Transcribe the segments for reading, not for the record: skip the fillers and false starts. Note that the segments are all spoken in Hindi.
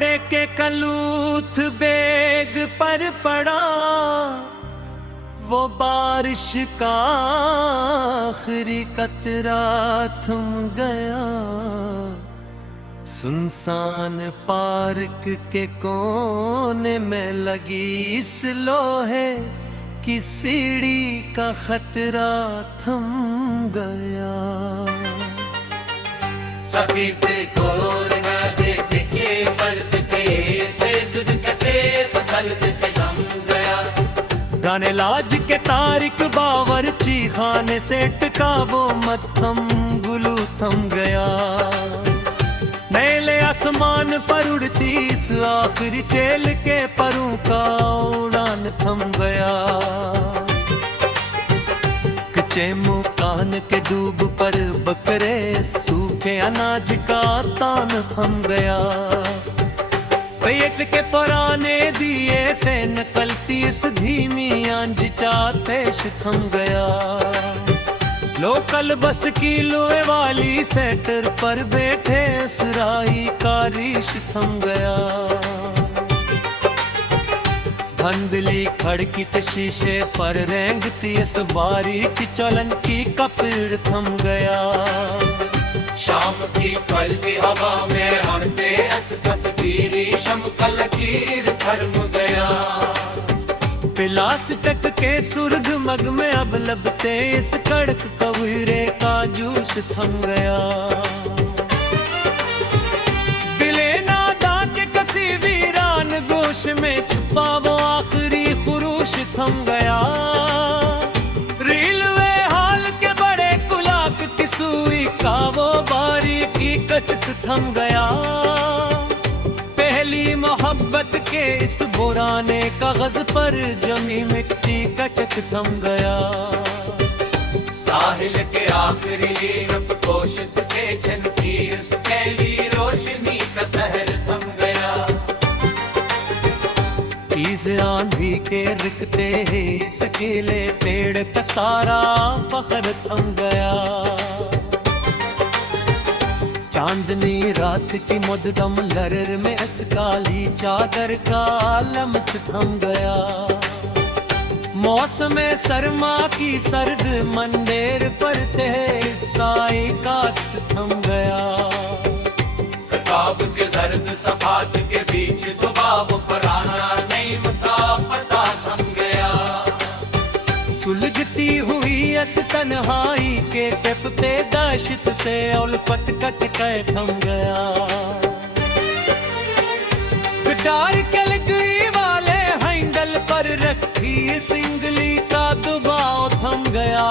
घोड़े के कलूथ बेग पर पड़ा वो बारिश का आखिरी कतरा थम गया। सुनसान पार्क के कोने में लगी इस लोहे की सीढ़ी का खतरा थम गया। सफेद कोर के मर्द गए से दूध कटे सफल थम गया। गाने लाज के तारिक बावर्ची खाने से टका वो मत्थम गुलू थम गया। नैले आसमान पर उड़ती इस आखिरी चेल के परों का उड़ान थम गया। कच्चे मुकान के डूब पर बकरे सूखे अनाज का तान थम गया। पेट के पुराने दिए से निकलती इस धीमी आंज चातेश थम गया। लोकल बस की लोहे वाली सेटर पर बैठे सराई का रीश थम गया। धंधली खड़की ते शीशे पर रेंगती इस बारीक चलन की कपड़ थम गया। शाम की पल की हवा में हरते ऐसे सतबीरी शमकल लकीर थर्म गया। प्लास्टिक के सुर्ग मग में अब लबते इस कड़क कबीरे का जूस थम गया। दिले नादा के कसी वीरान गोश में छुपा वो आखिरी खुरूश थम गया। रेलवे हाल के बड़े कुलाक की सुई का वो बारीकी कचक थम गया। पहली मोहब्बत के इस पुराने कागज पर जमी मिट्टी का चक थम गया। साहिल के आखिरी रब कोशिश से झनकी उस पहली रोशनी का सहर थम गया। इस आंधी के रिकते सकेले पेड़ का सारा फखर थम गया। चांदनी रात की मुद्दम लहर में इस काली चादर का लम्स थम गया। मौसम सरमा की सर्द मंदेर पर तेरे साए का अक्स थम गया। रकाब के जर्द सफात के बीच दुबाव पुराना नहीं मता पता थम गया। सुलगती हुई इस तन्हाई के तपते दहशत से उल्फत का टिकाए थम गया। गिटार के लकड़ी वाले हैंडल पर रखी इस इंगली का दबाव थम गया।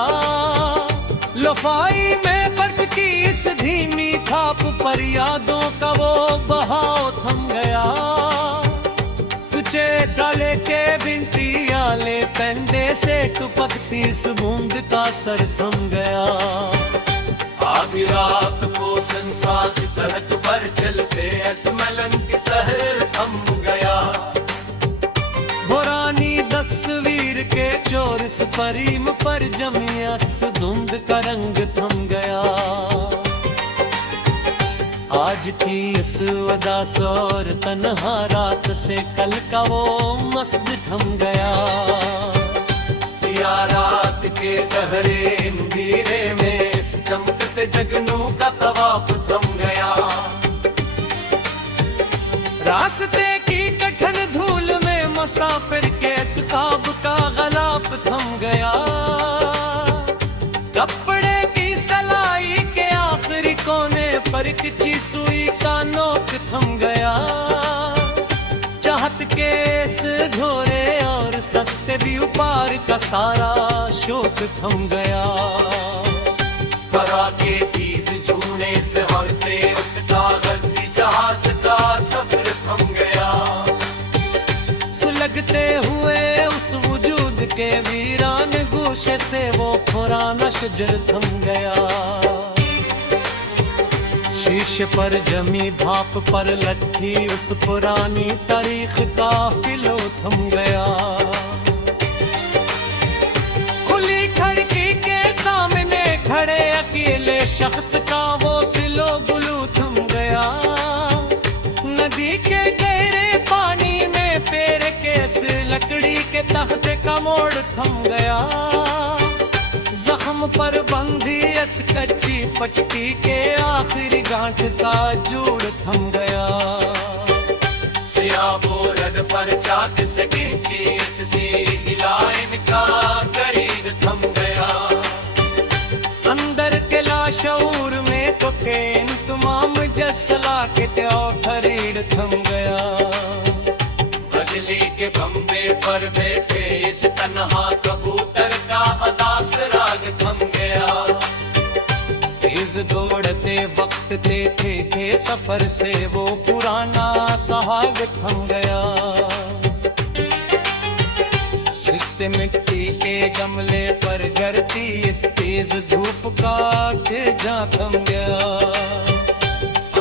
लफाई में बर्फ की इस धीमी थाप पर यादों का वो बहाव थम गया। तुझे डाले के बिनती आले पेंदे से टुपकती इस बूंद का सर थम गया। आधी रात को संसार सड़क पर चलते असमलन की सहर थम गया। पुरानी तस्वीर के चोर इस परीम पर जमिया धुंध का रंग थम गया। आज थी इस उदास और तन्हा रात से कल का वो मस्द थम गया। सिया रात के गहरे अंधेरे में इस चमकते जगनू का तवाफ थम गया। रास्ते की कठिन धूल में मुसाफिर के इस ख्वाब का गलाफ थम गया। कपड़े की सलाई के आखिरी कोने पर किसी सुई का नोक थम गया। चाहत के इस धोरे और सस्ते भी उपार का सारा शौक थम गया। बरा के तीज झूने से हरते उस कागज़ी जहाज का सफर थम गया। सुलगते हुए उस वजूद के वीरान गोशे से वो पुराना शजर थम गया। शीशे पर जमी भाप पर लगी उस पुरानी तारीख का फिलो थम गया। खुली खिड़की के सामने खड़े अकेले शख्स का वो सिलो गुलू थम गया। नदी के गहरे पानी में पैर के इस लकड़ी के तख्ते का मोड़ थम गया। जख्म पर बंधी इस कच्ची पट्टी के आखिरी गांठ का जोड़ थम गया। सिया बोरड पर चाक से खींची इससी हिलाइन का करीर थम गया। अंदर के लाशऊर में कोकेन तमाम जसला के त्यो खरीद थम गया। बिजली के खंबे पर बैठे इस तन्हा कबूतर का अदास राग थम गया। तेज दौड़ते वक्त देखे के सफर से वो पुराना सहाग थम गया। सिस्ते मिट्टी के गमले पर गिरती इस तेज धूप का जा थम गया।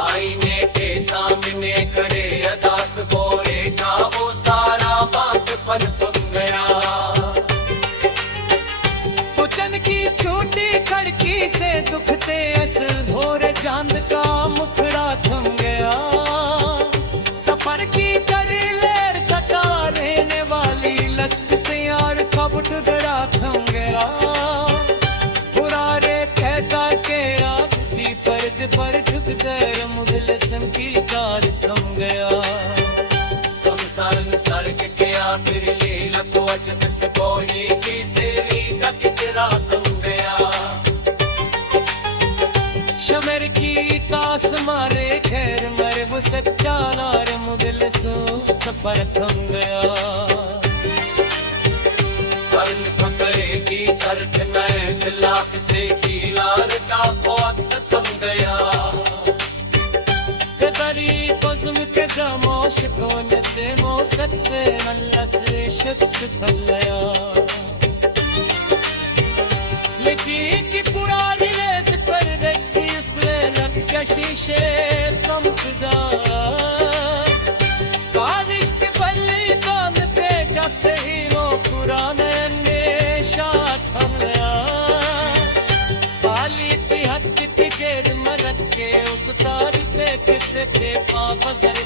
आईने के सामने खड़े अदास गोरे का वो सारा बात पर थम गया। पुचन की छोटी खड़की से दुखते इस भोर चांद का मुखड़ा थम गया। सफर की करी लहर थका रहने वाली लश्क से यार खबुट गरा थम गया। पुरारे कहता के राती पर झुक कर मुगलसम की कार थम गया। संसार सर्ग के आखिर लीला को अजब से बोली की सेरी का किरा थम गया। शमर की तास मारे खैर मरे वो सच्चा नार मुगलसो सफर थम गया। कर्ण पकड़े की सर्द में लाख से कीलार का पौध थम गया। कदरी पज़्म के दमोश कोने से मौसत से मल्ला से शख्स थम गया। लची की पुरानी रेस पर रखी उसने लब का शीशे तमकदा। काजिश के पल्ली काम पे करते ही वो पुराने नेशा थम गया। पाली की हद की जेर मरद के उस तारीफ किसे के पाप जर